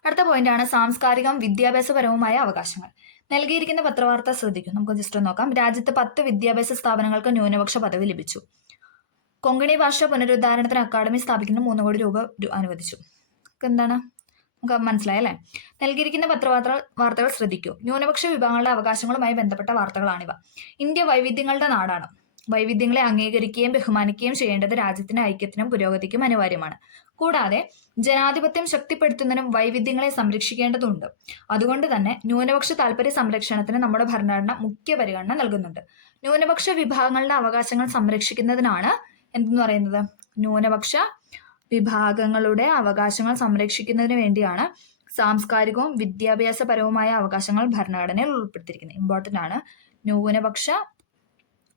അടുത്ത പോയിന്റ് ആണ് സാംസ്കാരികം വിദ്യാഭ്യാസപരവുമായ അവകാശങ്ങൾ. നൽകിയിരിക്കുന്ന പത്രവാർത്ത ശ്രദ്ധിക്കും, നമുക്ക് ജസ്റ്റ് നോക്കാം. രാജ്യത്ത് 10 വിദ്യാഭ്യാസ സ്ഥാപനങ്ങൾക്ക് ന്യൂനപക്ഷ പദവി ലഭിച്ചു. കൊങ്കണി ഭാഷ പുനരുദ്ധാരണത്തിന് അക്കാദമി സ്ഥാപിക്കുന്ന 3 കോടി രൂപ അനുവദിച്ചു. എന്താണ് നമുക്ക് മനസ്സിലായല്ലേ? നൽകിയിരിക്കുന്ന പത്രവാർത്തകൾ ശ്രദ്ധിക്കൂ. ന്യൂനപക്ഷ വിഭാഗങ്ങളുടെ അവകാശങ്ങളുമായി ബന്ധപ്പെട്ട വാർത്തകളാണിവ. ഇന്ത്യ വൈവിധ്യങ്ങളുടെ നാടാണ്. വൈവിധ്യങ്ങളെ അംഗീകരിക്കുകയും ബഹുമാനിക്കുകയും ചെയ്യേണ്ടത് രാജ്യത്തിന്റെ ഐക്യത്തിനും പുരോഗതിക്കും അനിവാര്യമാണ്. കൂടാതെ ജനാധിപത്യം ശക്തിപ്പെടുത്തുന്നതിനും വൈവിധ്യങ്ങളെ സംരക്ഷിക്കേണ്ടതുണ്ട്. അതുകൊണ്ട് തന്നെ ന്യൂനപക്ഷ താല്പര്യ സംരക്ഷണത്തിന് നമ്മുടെ ഭരണഘടന മുഖ്യ പരിഗണന നൽകുന്നുണ്ട്. ന്യൂനപക്ഷ വിഭാഗങ്ങളുടെ അവകാശങ്ങൾ സംരക്ഷിക്കുന്നതിനാണ് എന്തെന്ന് പറയുന്നത്, ന്യൂനപക്ഷ വിഭാഗങ്ങളുടെ അവകാശങ്ങൾ സംരക്ഷിക്കുന്നതിന് വേണ്ടിയാണ് സാംസ്കാരികവും വിദ്യാഭ്യാസപരവുമായ അവകാശങ്ങൾ ഭരണഘടനയിൽ ഉൾപ്പെടുത്തിയിരിക്കുന്നത്. ഇമ്പോർട്ടൻ്റ് ആണ്. ന്യൂനപക്ഷ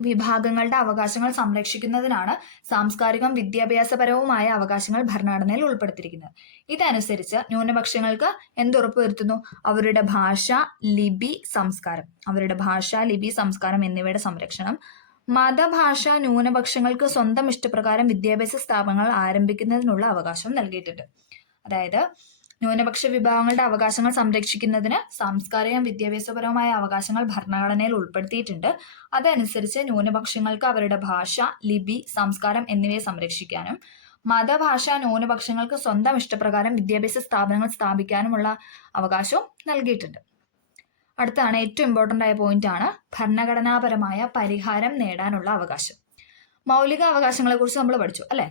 വിഭാഗങ്ങളുടെ അവകാശങ്ങൾ സംരക്ഷിക്കുന്നതിനാണ് സാംസ്കാരികവും വിദ്യാഭ്യാസപരവുമായ അവകാശങ്ങൾ ഭരണഘടനയിൽ ഉൾപ്പെടുത്തിയിരിക്കുന്നത്. ഇതനുസരിച്ച് ന്യൂനപക്ഷങ്ങൾക്ക് എന്തുറപ്പ് വരുത്തുന്നു? അവരുടെ ഭാഷ, ലിപി, സംസ്കാരം എന്നിവയുടെ സംരക്ഷണം. മതഭാഷ ന്യൂനപക്ഷങ്ങൾക്ക് സ്വന്തം ഇഷ്ടപ്രകാരം വിദ്യാഭ്യാസ സ്ഥാപനങ്ങൾ ആരംഭിക്കുന്നതിനുള്ള അവകാശം നൽകിയിട്ടുണ്ട്. അതായത് ന്യൂനപക്ഷ വിഭാഗങ്ങളുടെ അവകാശങ്ങൾ സംരക്ഷിക്കുന്നതിന് സാംസ്കാരിക വിദ്യാഭ്യാസപരമായ അവകാശങ്ങൾ ഭരണഘടനയിൽ ഉൾപ്പെടുത്തിയിട്ടുണ്ട്. അതനുസരിച്ച് ന്യൂനപക്ഷങ്ങൾക്ക് അവരുടെ ഭാഷ, ലിപി, സംസ്കാരം എന്നിവയെ സംരക്ഷിക്കാനും മതഭാഷ ന്യൂനപക്ഷങ്ങൾക്ക് സ്വന്തം ഇഷ്ടപ്രകാരം വിദ്യാഭ്യാസ സ്ഥാപനങ്ങൾ സ്ഥാപിക്കാനുമുള്ള അവകാശവും നൽകിയിട്ടുണ്ട്. അടുത്താണ് ഏറ്റവും ഇമ്പോർട്ടൻ്റ് ആയ പോയിന്റ് ആണ് ഭരണഘടനാപരമായ പരിഹാരം നേടാനുള്ള അവകാശം. മൗലിക അവകാശങ്ങളെ കുറിച്ച് നമ്മൾ പഠിച്ചു അല്ലെ.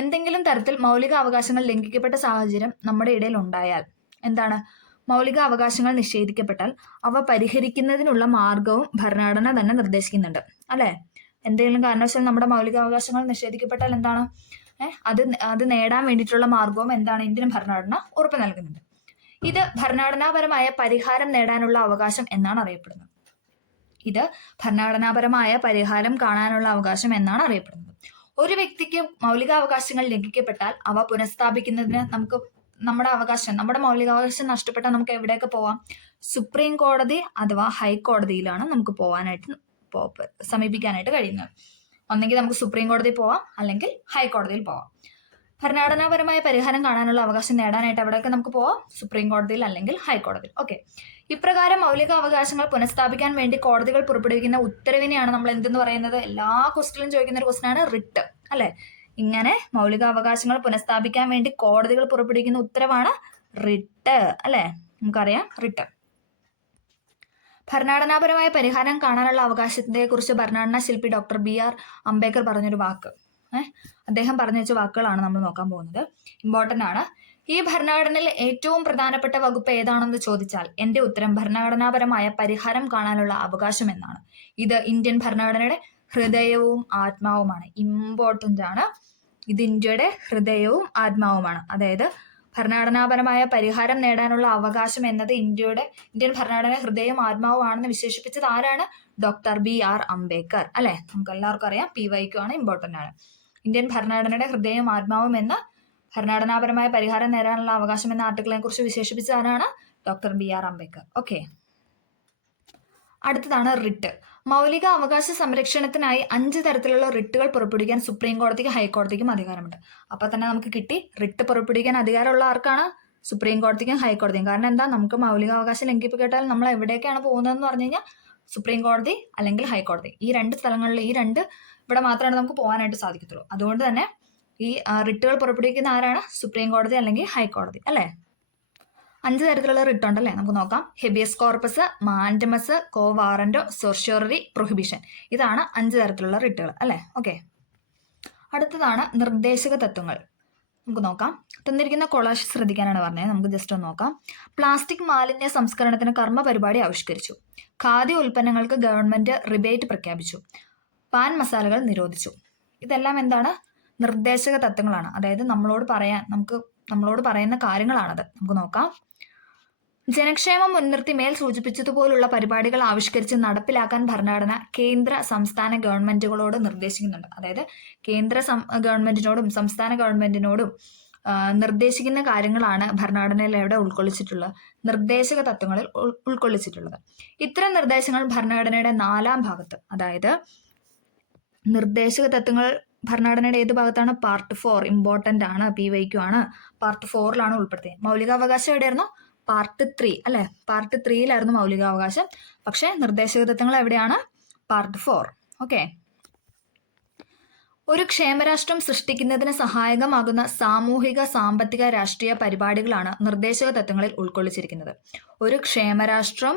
എന്തെങ്കിലും തരത്തിൽ മൗലിക അവകാശങ്ങൾ ലംഘിക്കപ്പെട്ട സാഹചര്യം നമ്മുടെ ഇടയിൽ ഉണ്ടായാൽ എന്താണ്, മൗലിക അവകാശങ്ങൾ നിഷേധിക്കപ്പെട്ടാൽ അവ പരിഹരിക്കുന്നതിനുള്ള മാർഗവും ഭരണഘടന തന്നെ നിർദ്ദേശിക്കുന്നുണ്ട് അല്ലെ. എന്തെങ്കിലും കാരണവശാൽ നമ്മുടെ മൗലിക അവകാശങ്ങൾ നിഷേധിക്കപ്പെട്ടാൽ എന്താണ്, അത് നേടാൻ വേണ്ടിയിട്ടുള്ള മാർഗവും എന്താണ് ഇന്ത്യൻ ഭരണഘടന ഉറപ്പ് നൽകുന്നുണ്ട്. ഇത് ഭരണഘടനാപരമായ പരിഹാരം നേടാനുള്ള അവകാശം എന്നാണ് അറിയപ്പെടുന്നത്. ഇത് ഭരണഘടനാപരമായ പരിഹാരം കാണാനുള്ള അവകാശം എന്നാണ് അറിയപ്പെടുന്നത്. ഒരു വ്യക്തിക്ക് മൗലികാവകാശങ്ങൾ ലംഘിക്കപ്പെട്ടാൽ അവ പുനഃസ്ഥാപിക്കുന്നതിന് നമ്മുടെ മൗലികാവകാശം നഷ്ടപ്പെട്ടാൽ നമുക്ക് എവിടെയൊക്കെ പോവാം? സുപ്രീം കോടതി അഥവാ ഹൈക്കോടതിയിലാണ് നമുക്ക് സമീപിക്കാനായിട്ട് കഴിയുന്നത്. ഒന്നെങ്കിൽ നമുക്ക് സുപ്രീം കോടതിയിൽ പോവാം, അല്ലെങ്കിൽ ഹൈക്കോടതിയിൽ പോവാം. ഭരണഘടനാപരമായ പരിഹാരം കാണാനുള്ള അവകാശം നേടാനായിട്ട് എവിടെയൊക്കെ നമുക്ക് പോവാം? സുപ്രീം കോടതിയിൽ അല്ലെങ്കിൽ ഹൈക്കോടതിയിൽ. ഓക്കെ, ഇപ്രകാരം മൗലിക അവകാശങ്ങൾ പുനഃസ്ഥാപിക്കാൻ വേണ്ടി കോടതികൾ പുറപ്പെടുവിക്കുന്ന ഉത്തരവിനെയാണ് നമ്മൾ എന്തെന്ന് പറയുന്നത്? എല്ലാ ക്വസ്റ്റിലും ചോദിക്കുന്ന ഒരു ക്വസ്റ്റൻ ആണ് റിട്ട് അല്ലെ. ഇങ്ങനെ മൗലിക അവകാശങ്ങൾ പുനഃസ്ഥാപിക്കാൻ വേണ്ടി കോടതികൾ പുറപ്പെടുവിക്കുന്ന ഉത്തരവാണ് റിട്ട് അല്ലെ. നമുക്കറിയാം റിട്ട്. ഭരണഘടനാപരമായ പരിഹാരം കാണാനുള്ള അവകാശത്തെ കുറിച്ച് ഭരണഘടനാ ശില്പി ഡോക്ടർ BR അംബേദ്കർ പറഞ്ഞൊരു വാക്ക്, അദ്ദേഹം പറഞ്ഞു വെച്ച വാക്കുകളാണ് നമ്മൾ നോക്കാൻ പോകുന്നത്. ഇമ്പോർട്ടൻ്റ് ആണ്. ഈ ഭരണഘടനയിൽ ഏറ്റവും പ്രധാനപ്പെട്ട വകുപ്പ് ഏതാണെന്ന് ചോദിച്ചാൽ എൻ്റെ ഉത്തരം ഭരണഘടനാപരമായ പരിഹാരം കാണാനുള്ള അവകാശം എന്നാണ്. ഇത് ഇന്ത്യൻ ഭരണഘടനയുടെ ഹൃദയവും ആത്മാവുമാണ്. ഇമ്പോർട്ടൻ്റ് ആണ്. ഇത് ഇന്ത്യയുടെ ഹൃദയവും ആത്മാവുമാണ്. അതായത് ഭരണഘടനാപരമായ പരിഹാരം നേടാനുള്ള അവകാശം എന്നത് ഇന്ത്യൻ ഭരണഘടന ഹൃദയവും ആത്മാവുമാണെന്ന് വിശേഷിപ്പിച്ചത് ആരാണ്? ഡോക്ടർ BR അംബേദ്കർ അല്ലെ. നമുക്ക് എല്ലാവർക്കും അറിയാം. PYQ ആണ്, ഇമ്പോർട്ടൻ്റ് ആണ്. ഇന്ത്യൻ ഭരണഘടനയുടെ ഹൃദയവും ആത്മാവും എന്ന് ഭരണഘടനാപരമായ പരിഹാരം നേടാനുള്ള അവകാശം എന്ന ആർട്ടിക്കിളിനെ കുറിച്ച് വിശേഷിപ്പിച്ച ആരാണ്? Doctor BR Ambedkar. ഓക്കെ, അടുത്തതാണ് റിട്ട്. മൗലിക അവകാശ സംരക്ഷണത്തിനായി 5 തരത്തിലുള്ള റിട്ടുകൾ പുറപ്പെടുവിക്കാൻ സുപ്രീം കോടതിക്കും ഹൈക്കോടതിക്കും അധികാരമുണ്ട്. അപ്പൊ തന്നെ നമുക്ക് കിട്ടി, റിട്ട് പുറപ്പെടുവിക്കാൻ അധികാരമുള്ള ആർക്കാണ്? സുപ്രീം കോടതിക്കും ഹൈക്കോടതിയും. കാരണം എന്താ, നമുക്ക് മൗലിക അവകാശം ലംഘിക്കപ്പെട്ടാൽ നമ്മൾ എവിടേക്കാണ് പോകുന്നതെന്ന് പറഞ്ഞു കഴിഞ്ഞാൽ സുപ്രീം കോടതി അല്ലെങ്കിൽ ഹൈക്കോടതി. ഈ 2 സ്ഥലങ്ങളിൽ ഇവിടെ മാത്രമാണ് നമുക്ക് പോകാനായിട്ട് സാധിക്കത്തുള്ളൂ. അതുകൊണ്ട് തന്നെ ഈ റിട്ടുകൾ പുറപ്പെടുവിക്കുന്ന ആരാണ്? സുപ്രീം കോടതി അല്ലെങ്കിൽ ഹൈക്കോടതി അല്ലെ. 5 തരത്തിലുള്ള റിട്ട് ഉണ്ടല്ലേ, നമുക്ക് നോക്കാം. ഹെബിയസ് കോർപ്പസ്, മാൻഡമസ്, കോ വാറന്റോ, സോർഷ്യോറി, പ്രൊഹിബിഷൻ. ഇതാണ് 5 തരത്തിലുള്ള റിട്ടുകൾ അല്ലെ. ഓക്കെ, അടുത്തതാണ് നിർദ്ദേശക തത്വങ്ങൾ. നമുക്ക് നോക്കാം. തന്നിരിക്കുന്ന കൊളാഷ് ശ്രദ്ധിക്കാനാണ് പറഞ്ഞത്. നമുക്ക് ജസ്റ്റ് ഒന്ന് നോക്കാം. പ്ലാസ്റ്റിക് മാലിന്യ സംസ്കരണത്തിന് കർമ്മ പരിപാടി ആവിഷ്കരിച്ചു. ഖാദ്യ ഉൽപ്പന്നങ്ങൾക്ക് ഗവൺമെന്റ് റിബേറ്റ് പ്രഖ്യാപിച്ചു. പാൻ മസാലകൾ നിരോധിച്ചു. ഇതെല്ലാം എന്താണ്? നിർദ്ദേശക തത്വങ്ങളാണ്. അതായത് നമ്മളോട് പറയുന്ന കാര്യങ്ങളാണത്. നമുക്ക് നോക്കാം. ജനക്ഷേമം മുൻനിർത്തി മേൽ സൂചിപ്പിച്ചതുപോലുള്ള പരിപാടികൾ ആവിഷ്കരിച്ച് നടപ്പിലാക്കാൻ ഭരണഘടന കേന്ദ്ര സംസ്ഥാന ഗവൺമെന്റുകളോട് നിർദ്ദേശിക്കുന്നുണ്ട്. അതായത് കേന്ദ്ര ഗവൺമെന്റിനോടും സംസ്ഥാന ഗവൺമെന്റിനോടും നിർദ്ദേശിക്കുന്ന കാര്യങ്ങളാണ് ഭരണഘടനയിൽ എവിടെ ഉൾക്കൊള്ളിച്ചിട്ടുള്ളത്? നിർദ്ദേശക തത്വങ്ങളിൽ ഉൾക്കൊള്ളിച്ചിട്ടുള്ളത്. ഇത്തരം നിർദ്ദേശങ്ങൾ ഭരണഘടനയുടെ 4-ാം ഭാഗത്ത്, അതായത് നിർദ്ദേശക തത്വങ്ങൾ ഭരണഘടനയുടെ ഏത് ഭാഗത്താണ്? പാർട്ട് 4. ഇമ്പോർട്ടൻ്റ് ആണ്, PYQ ആണ്. പാർട്ട് 4ലാണ് ഉൾപ്പെടുത്തിയത്. മൗലികാവകാശം എവിടെയായിരുന്നു? പാർട്ട് 3 അല്ലെ. പാർട്ട് 3യിലായിരുന്നു മൗലികാവകാശം. പക്ഷെ നിർദ്ദേശക തത്വങ്ങൾ എവിടെയാണ്? പാർട്ട് 4. ഓക്കെ, ഒരു ക്ഷേമരാഷ്ട്രം സൃഷ്ടിക്കുന്നതിന് സഹായകമാകുന്ന സാമൂഹിക, സാമ്പത്തിക, രാഷ്ട്രീയ പരിപാടികളാണ് നിർദ്ദേശക തത്വങ്ങളിൽ ഉൾക്കൊള്ളിച്ചിരിക്കുന്നത്. ഒരു ക്ഷേമരാഷ്ട്രം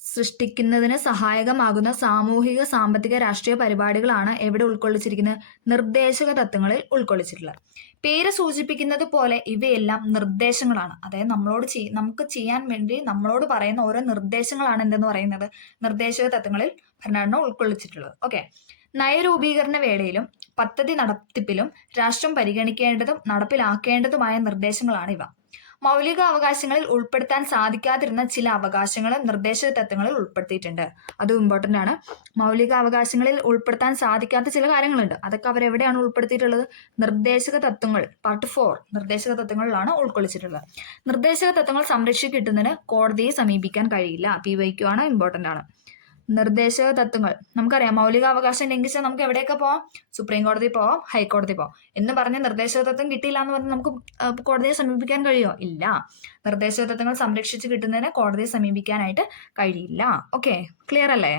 സൃഷ്ടിക്കുന്നതിന് സഹായകമാകുന്ന സാമൂഹിക, സാമ്പത്തിക, രാഷ്ട്രീയ പരിപാടികളാണ് എവിടെ ഉൾക്കൊള്ളിച്ചിരിക്കുന്നത്? നിർദ്ദേശക തത്വങ്ങളിൽ ഉൾക്കൊള്ളിച്ചിട്ടുള്ളത്. പേര് സൂചിപ്പിക്കുന്നത് പോലെ ഇവയെല്ലാം നിർദ്ദേശങ്ങളാണ്. അതായത് നമുക്ക് ചെയ്യാൻ വേണ്ടി നമ്മളോട് പറയുന്ന ഓരോ നിർദ്ദേശങ്ങളാണ് എന്തെന്ന് പറയുന്നത്? നിർദ്ദേശക തത്വങ്ങളിൽ ഭരണഘടന ഉൾക്കൊള്ളിച്ചിട്ടുള്ളത്. ഓക്കെ, നയരൂപീകരണ വേളയിലും പദ്ധതി നടത്തിപ്പിലും രാഷ്ട്രം പരിഗണിക്കേണ്ടതും നടപ്പിലാക്കേണ്ടതുമായ നിർദ്ദേശങ്ങളാണ് ഇവ. മൗലിക അവകാശങ്ങളിൽ ഉൾപ്പെടുത്താൻ സാധിക്കാതിരുന്ന ചില അവകാശങ്ങൾ നിർദ്ദേശക തത്വങ്ങളിൽ ഉൾപ്പെടുത്തിയിട്ടുണ്ട്. അതും ഇമ്പോർട്ടൻ്റ് ആണ്. മൗലിക അവകാശങ്ങളിൽ ഉൾപ്പെടുത്താൻ സാധിക്കാത്ത ചില കാര്യങ്ങളുണ്ട്. അതൊക്കെ അവരെവിടെയാണ് ഉൾപ്പെടുത്തിയിട്ടുള്ളത്? നിർദ്ദേശക തത്വങ്ങൾ, പാർട്ട് 4 നിർദ്ദേശക തത്വങ്ങളിലാണ് ഉൾക്കൊള്ളിച്ചിട്ടുള്ളത്. നിർദ്ദേശക തത്വങ്ങൾ സംരക്ഷിക്കുന്നതിന് കോടതിയെ സമീപിക്കാൻ കഴിയില്ല. PYQ ആണ്, ഇമ്പോർട്ടൻ്റ് ആണ്. നിർദ്ദേശക തത്വങ്ങൾ. നമുക്കറിയാം മൗലികാവകാശം ലംഘിച്ചാൽ നമുക്ക് എവിടെയൊക്കെ പോവാം? സുപ്രീം കോടതി പോവാം, ഹൈക്കോടതി പോവാം. എന്ന് പറഞ്ഞ് നിർദ്ദേശക തത്വം കിട്ടിയില്ല എന്ന് പറഞ്ഞ് നമുക്ക് കോടതിയെ സമീപിക്കാൻ കഴിയുമോ? ഇല്ല. നിർദ്ദേശക തത്വങ്ങൾ സംരക്ഷിച്ച് കിട്ടുന്നതിന് കോടതിയെ സമീപിക്കാനായിട്ട് കഴിയില്ല. ഓക്കെ, ക്ലിയർ അല്ലേ?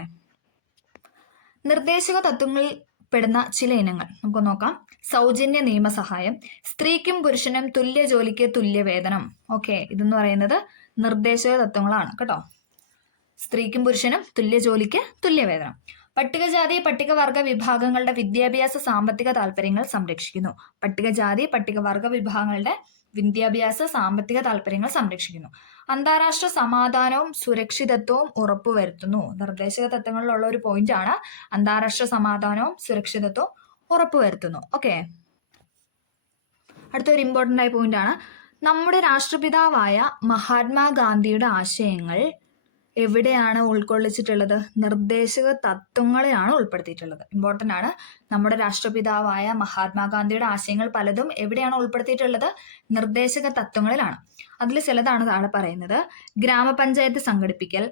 നിർദ്ദേശക തത്വങ്ങളിൽ പെടുന്ന ചില ഇനങ്ങൾ നമുക്ക് നോക്കാം. സൗജന്യ നിയമസഹായം, സ്ത്രീക്കും പുരുഷനും തുല്യ ജോലിക്ക് തുല്യ വേതനം. ഓക്കെ, ഇതെന്ന് പറയുന്നത് നിർദ്ദേശക തത്വങ്ങളാണ് കേട്ടോ. സ്ത്രീക്കും പുരുഷനും തുല്യ ജോലിക്ക് തുല്യ വേതനം. പട്ടികജാതി പട്ടികവർഗ വിഭാഗങ്ങളുടെ വിദ്യാഭ്യാസ സാമ്പത്തിക താല്പര്യങ്ങൾ സംരക്ഷിക്കുന്നു. പട്ടികജാതി പട്ടികവർഗ വിഭാഗങ്ങളുടെ വിദ്യാഭ്യാസ സാമ്പത്തിക താല്പര്യങ്ങൾ സംരക്ഷിക്കുന്നു. അന്താരാഷ്ട്ര സമാധാനവും സുരക്ഷിതത്വവും ഉറപ്പുവരുത്തുന്നു. നിർദ്ദേശക തത്വങ്ങളിലുള്ള ഒരു പോയിന്റ് ആണ് അന്താരാഷ്ട്ര സമാധാനവും സുരക്ഷിതത്വവും ഉറപ്പുവരുത്തുന്നു. ഓക്കെ, അടുത്തൊരു ഇമ്പോർട്ടൻ്റ് ആയ പോയിന്റ് ആണ് നമ്മുടെ രാഷ്ട്രപിതാവായ മഹാത്മാഗാന്ധിയുടെ ആശയങ്ങൾ എവിടെയാണ് ഉൾക്കൊള്ളിച്ചിട്ടുള്ളത്? നിർദ്ദേശക തത്വങ്ങളെയാണ് ഉൾപ്പെടുത്തിയിട്ടുള്ളത്. ഇമ്പോർട്ടൻ്റ് ആണ്. നമ്മുടെ രാഷ്ട്രപിതാവായ മഹാത്മാഗാന്ധിയുടെ ആശയങ്ങൾ പലതും എവിടെയാണ് ഉൾപ്പെടുത്തിയിട്ടുള്ളത്? നിർദ്ദേശക തത്വങ്ങളിലാണ്. അതിൽ ചിലതാണ് താഴെ പറയുന്നത്. ഗ്രാമപഞ്ചായത്ത് സംഘടിപ്പിക്കൽ,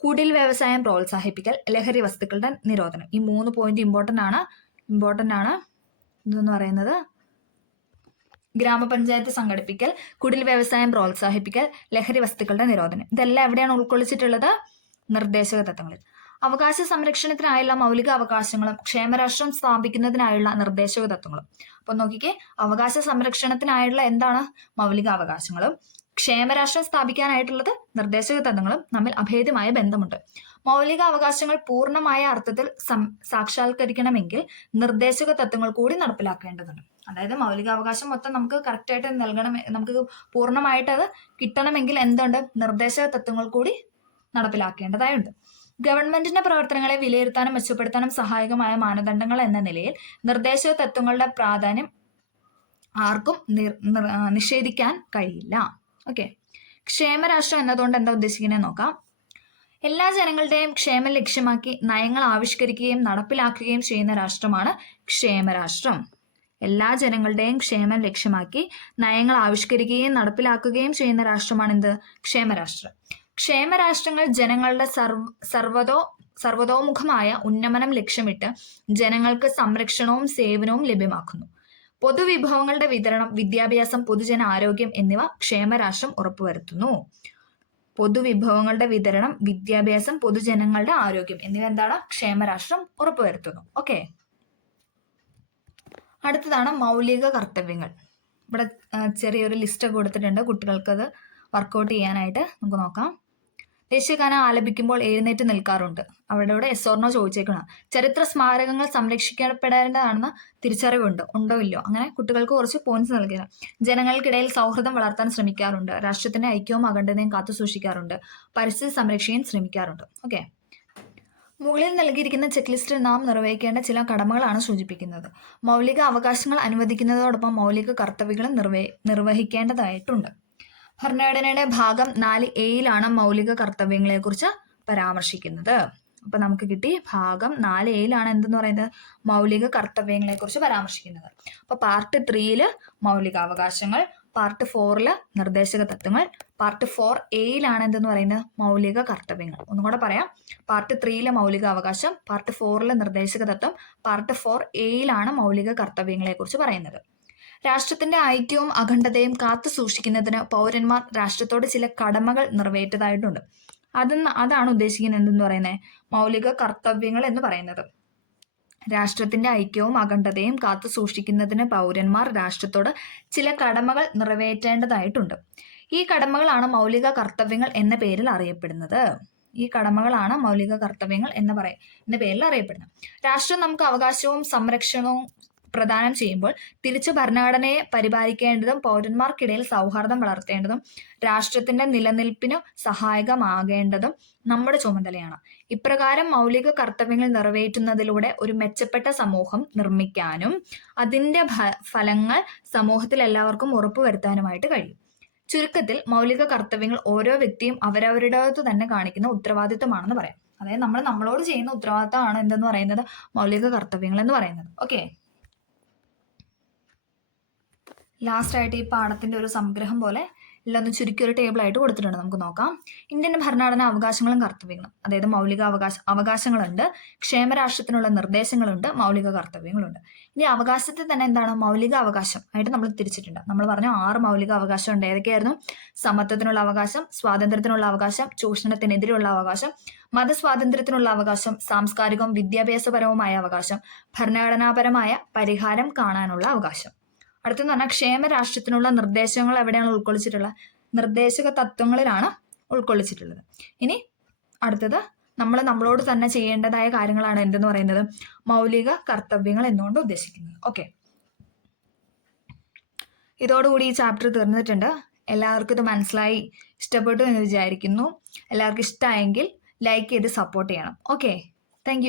കുടിൽ വ്യവസായം പ്രോത്സാഹിപ്പിക്കൽ, ലഹരി വസ്തുക്കളുടെ നിരോധനം. ഈ 3 പോയിന്റ് ഇമ്പോർട്ടൻ്റ് ആണ്. ഇതെന്ന് പറയുന്നത് ഗ്രാമപഞ്ചായത്ത് സംഘടിപ്പിക്കൽ, കുടിൽ വ്യവസായം പ്രോത്സാഹിപ്പിക്കൽ, ലഹരി വസ്തുക്കളുടെ നിരോധനം. ഇതെല്ലാം എവിടെയാണ് ഉൾക്കൊള്ളിച്ചിട്ടുള്ളത്? നിർദ്ദേശക തത്വങ്ങളിൽ. അവകാശ സംരക്ഷണത്തിനായുള്ള മൗലിക അവകാശങ്ങളും ക്ഷേമരാഷ്ട്രം സ്ഥാപിക്കുന്നതിനായുള്ള നിർദ്ദേശക തത്വങ്ങളും. അപ്പൊ നോക്കിക്കേ, അവകാശ സംരക്ഷണത്തിനായുള്ള എന്താണ്? മൗലിക അവകാശങ്ങളും ക്ഷേമരാഷ്ട്രം സ്ഥാപിക്കാനായിട്ടുള്ളത് നിർദ്ദേശക തത്വങ്ങളും തമ്മിൽ അഭേദ്യമായ ബന്ധമുണ്ട്. മൗലിക അവകാശങ്ങൾ പൂർണ്ണമായ അർത്ഥത്തിൽ സാക്ഷാത്കരിക്കണമെങ്കിൽ നിർദ്ദേശക തത്വങ്ങൾ കൂടി നടപ്പിലാക്കേണ്ടതുണ്ട്. അതായത് മൗലികാവകാശം മൊത്തം നമുക്ക് കറക്റ്റായിട്ട് നൽകണം, നമുക്ക് പൂർണ്ണമായിട്ട് അത് കിട്ടണമെങ്കിൽ എന്തുണ്ട്? നിർദ്ദേശക തത്വങ്ങൾ കൂടി നടപ്പിലാക്കേണ്ടതായുണ്ട്. ഗവൺമെന്റിന്റെ പ്രവർത്തനങ്ങളെ വിലയിരുത്താനും മെച്ചപ്പെടുത്താനും സഹായകമായ മാനദണ്ഡങ്ങൾ എന്ന നിലയിൽ നിർദ്ദേശക തത്വങ്ങളുടെ പ്രാധാന്യം ആർക്കും നിഷേധിക്കാൻ കഴിയില്ല. ഓക്കെ, ക്ഷേമരാഷ്ട്രം എന്നതുകൊണ്ട് എന്താ ഉദ്ദേശിക്കുന്നത് നോക്കാം. എല്ലാ ജനങ്ങളുടെയും ക്ഷേമം ലക്ഷ്യമാക്കി നയങ്ങൾ ആവിഷ്കരിക്കുകയും നടപ്പിലാക്കുകയും ചെയ്യുന്ന രാഷ്ട്രമാണ് ക്ഷേമരാഷ്ട്രം. എല്ലാ ജനങ്ങളുടെയും ക്ഷേമം ലക്ഷ്യമാക്കി നയങ്ങൾ ആവിഷ്കരിക്കുകയും നടപ്പിലാക്കുകയും ചെയ്യുന്ന രാഷ്ട്രമാണ് എന്ത്? ക്ഷേമരാഷ്ട്രം. ക്ഷേമരാഷ്ട്രങ്ങൾ ജനങ്ങളുടെ സർവതോമുഖമായ ഉന്നമനം ലക്ഷ്യമിട്ട് ജനങ്ങൾക്ക് സംരക്ഷണവും സേവനവും ലഭ്യമാക്കുന്നു. പൊതുവിഭവങ്ങളുടെ വിതരണം, വിദ്യാഭ്യാസം, പൊതുജന ആരോഗ്യം എന്നിവ ക്ഷേമരാഷ്ട്രം ഉറപ്പുവരുത്തുന്നു. പൊതുവിഭവങ്ങളുടെ വിതരണം, വിദ്യാഭ്യാസം, പൊതുജനങ്ങളുടെ ആരോഗ്യം എന്നിവ എന്താണ്? ക്ഷേമരാഷ്ട്രം ഉറപ്പുവരുത്തുന്നു. ഓക്കെ, അടുത്തതാണ് മൗലിക കർത്തവ്യങ്ങൾ. ഇവിടെ ചെറിയൊരു ലിസ്റ്റ് കൊടുത്തിട്ടുണ്ട്, കുട്ടികൾക്കത് വർക്കൗട്ട് ചെയ്യാനായിട്ട്. നമുക്ക് നോക്കാം. ദേശീയഗാനം ആലപിക്കുമ്പോൾ എഴുന്നേറ്റ് നിൽക്കാറുണ്ട്. അവിടെ എസ് ഓർ നോ ചോദിച്ചേക്കണം. ചരിത്ര സ്മാരകങ്ങൾ സംരക്ഷിക്കപ്പെടേണ്ടതാണെന്ന് തിരിച്ചറിവുണ്ട്, ഉണ്ടോ ഇല്ലയോ? അങ്ങനെ കുട്ടികൾക്ക് കുറച്ച് പോയിന്റ്സ് നൽകുക. ജനങ്ങൾക്കിടയിൽ സൗഹൃദം വളർത്താൻ ശ്രമിക്കാറുണ്ട്. രാഷ്ട്രത്തിന്റെ ഐക്യവും അഖണ്ഡതയും കാത്തു സൂക്ഷിക്കാറുണ്ട്. പരിസ്ഥിതി സംരക്ഷിക്കാൻ ശ്രമിക്കാറുണ്ട്. ഓക്കെ, മുകളിൽ നൽകിയിരിക്കുന്ന ചെക്ക് ലിസ്റ്റിൽ നാം നിർവഹിക്കേണ്ട ചില കടമകളാണ് സൂചിപ്പിക്കുന്നത്. മൗലിക അവകാശങ്ങൾ അനുവദിക്കുന്നതോടൊപ്പം മൗലിക കർത്തവ്യങ്ങളും നിർവഹിക്കേണ്ടതായിട്ടുണ്ട്. ഭരണഘടനയുടെ ഭാഗം 4A മൗലിക കർത്തവ്യങ്ങളെ കുറിച്ച് പരാമർശിക്കുന്നത്. അപ്പൊ നമുക്ക് കിട്ടി ഭാഗം 4A എന്തെന്ന് പറയുന്നത്? മൗലിക കർത്തവ്യങ്ങളെ കുറിച്ച് പരാമർശിക്കുന്നത്. അപ്പൊ പാർട്ട് 3 മൗലികാവകാശങ്ങൾ, പാർട്ട് 4 നിർദ്ദേശക തത്വങ്ങൾ, പാർട്ട് 4A എന്തെന്ന് പറയുന്നത്? മൗലിക കർത്തവ്യങ്ങൾ. ഒന്നുകൂടെ പറയാം. പാർട്ട് 3 മൗലികാവകാശം, പാർട്ട് 4 നിർദ്ദേശക തത്വം, പാർട്ട് 4A മൗലിക കർത്തവ്യങ്ങളെ കുറിച്ച് പറയുന്നത്. രാഷ്ട്രത്തിന്റെ ഐക്യവും അഖണ്ഡതയും കാത്തു സൂക്ഷിക്കുന്നതിന് പൗരന്മാർ രാഷ്ട്രത്തോട് ചില കടമകൾ നിറവേറ്റതായിട്ടുണ്ട്. അതാണ് ഉദ്ദേശിക്കുന്നത് എന്തെന്ന് പറയുന്നത്? മൗലിക കർത്തവ്യങ്ങൾ എന്ന് പറയുന്നത്. രാഷ്ട്രത്തിന്റെ ഐക്യവും അഖണ്ഡതയും കാത്തു സൂക്ഷിക്കുന്നതിന് പൗരന്മാർ രാഷ്ട്രത്തോട് ചില കടമകൾ നിറവേറ്റേണ്ടതായിട്ടുണ്ട്. ഈ കടമകളാണ് മൗലിക കർത്തവ്യങ്ങൾ എന്ന പേരിൽ അറിയപ്പെടുന്നത്. രാഷ്ട്രം നമുക്ക് അവകാശവും സംരക്ഷണവും പ്രദാനം ചെയ്യുമ്പോൾ തിരിച്ചു ഭരണഘടനയെ പരിപാലിക്കേണ്ടതും പൗരന്മാർക്കിടയിൽ സൗഹാർദ്ദം വളർത്തേണ്ടതും രാഷ്ട്രത്തിന്റെ നിലനിൽപ്പിനു സഹായകമാകേണ്ടതും നമ്മുടെ ചുമതലയാണ്. ഇപ്രകാരം മൗലിക കർത്തവ്യങ്ങൾ നിറവേറ്റുന്നതിലൂടെ ഒരു മെച്ചപ്പെട്ട സമൂഹം നിർമ്മിക്കാനും അതിന്റെ ഫലങ്ങൾ സമൂഹത്തിൽ എല്ലാവർക്കും ഉറപ്പുവരുത്താനുമായിട്ട് കഴിയും. ചുരുക്കത്തിൽ മൗലിക കർത്തവ്യങ്ങൾ ഓരോ വ്യക്തിയും അവരവരുടേത് തന്നെ കാണിക്കുന്ന ഉത്തരവാദിത്വമാണെന്ന് പറയാം. അതായത് നമ്മളോട് ചെയ്യുന്ന ഉത്തരവാദിത്തമാണ് എന്തെന്ന് പറയുന്നത്? മൗലിക കർത്തവ്യങ്ങൾ എന്ന് പറയുന്നത്. ഓക്കെ, ലാസ്റ്റ് ആയിട്ട് ഈ പാഠത്തിന്റെ ഒരു സംഗ്രഹം പോലെ എല്ലാം ഒന്ന് ചുരുക്കി ഒരു ടേബിളായിട്ട് കൊടുത്തിട്ടുണ്ട്. നമുക്ക് നോക്കാം. ഇന്ത്യൻ ഭരണഘടന അവകാശങ്ങളും കർത്തവ്യങ്ങളും, അതായത് മൗലിക അവകാശങ്ങളുണ്ട്, ക്ഷേമരാഷ്ട്രത്തിനുള്ള നിർദ്ദേശങ്ങളുണ്ട്, മൗലിക കർത്തവ്യങ്ങളുണ്ട്. ഇനി അവകാശത്തിൽ തന്നെ എന്താണ് മൗലിക അവകാശം ആയിട്ട് നമ്മൾ തിരിച്ചിട്ടുണ്ട്. നമ്മൾ പറഞ്ഞു 6 മൗലിക അവകാശം ഉണ്ട്. ഏതൊക്കെയായിരുന്നു? സമത്വത്തിനുള്ള അവകാശം, സ്വാതന്ത്ര്യത്തിനുള്ള അവകാശം, ചൂഷണത്തിനെതിരെയുള്ള അവകാശം, മതസ്വാതന്ത്ര്യത്തിനുള്ള അവകാശം, സാംസ്കാരികവും വിദ്യാഭ്യാസപരവുമായ അവകാശം, ഭരണഘടനാപരമായ പരിഹാരം കാണാനുള്ള അവകാശം. അടുത്തെന്ന് പറഞ്ഞാൽ ക്ഷേമരാഷ്ട്രത്തിനുള്ള നിർദ്ദേശങ്ങൾ എവിടെയാണ് ഉൾക്കൊള്ളിച്ചിട്ടുള്ളത്? നിർദ്ദേശക തത്വങ്ങളിലാണ് ഉൾക്കൊള്ളിച്ചിട്ടുള്ളത്. ഇനി അടുത്തത് നമ്മളോട് തന്നെ ചെയ്യേണ്ടതായ കാര്യങ്ങളാണ് എന്തെന്ന് പറയുന്നത്? മൗലിക കർത്തവ്യങ്ങൾ എന്നുകൊണ്ട് ഉദ്ദേശിക്കുന്നത്. ഓക്കെ, ഇതോടുകൂടി ഈ ചാപ്റ്റർ തീർന്നിട്ടുണ്ട്. എല്ലാവർക്കും ഇത് മനസ്സിലായി, ഇഷ്ടപ്പെട്ടു എന്ന് വിചാരിക്കുന്നു. എല്ലാവർക്കും ഇഷ്ടമായെങ്കിൽ ലൈക്ക് ചെയ്ത് സപ്പോർട്ട് ചെയ്യണം. Okay, thank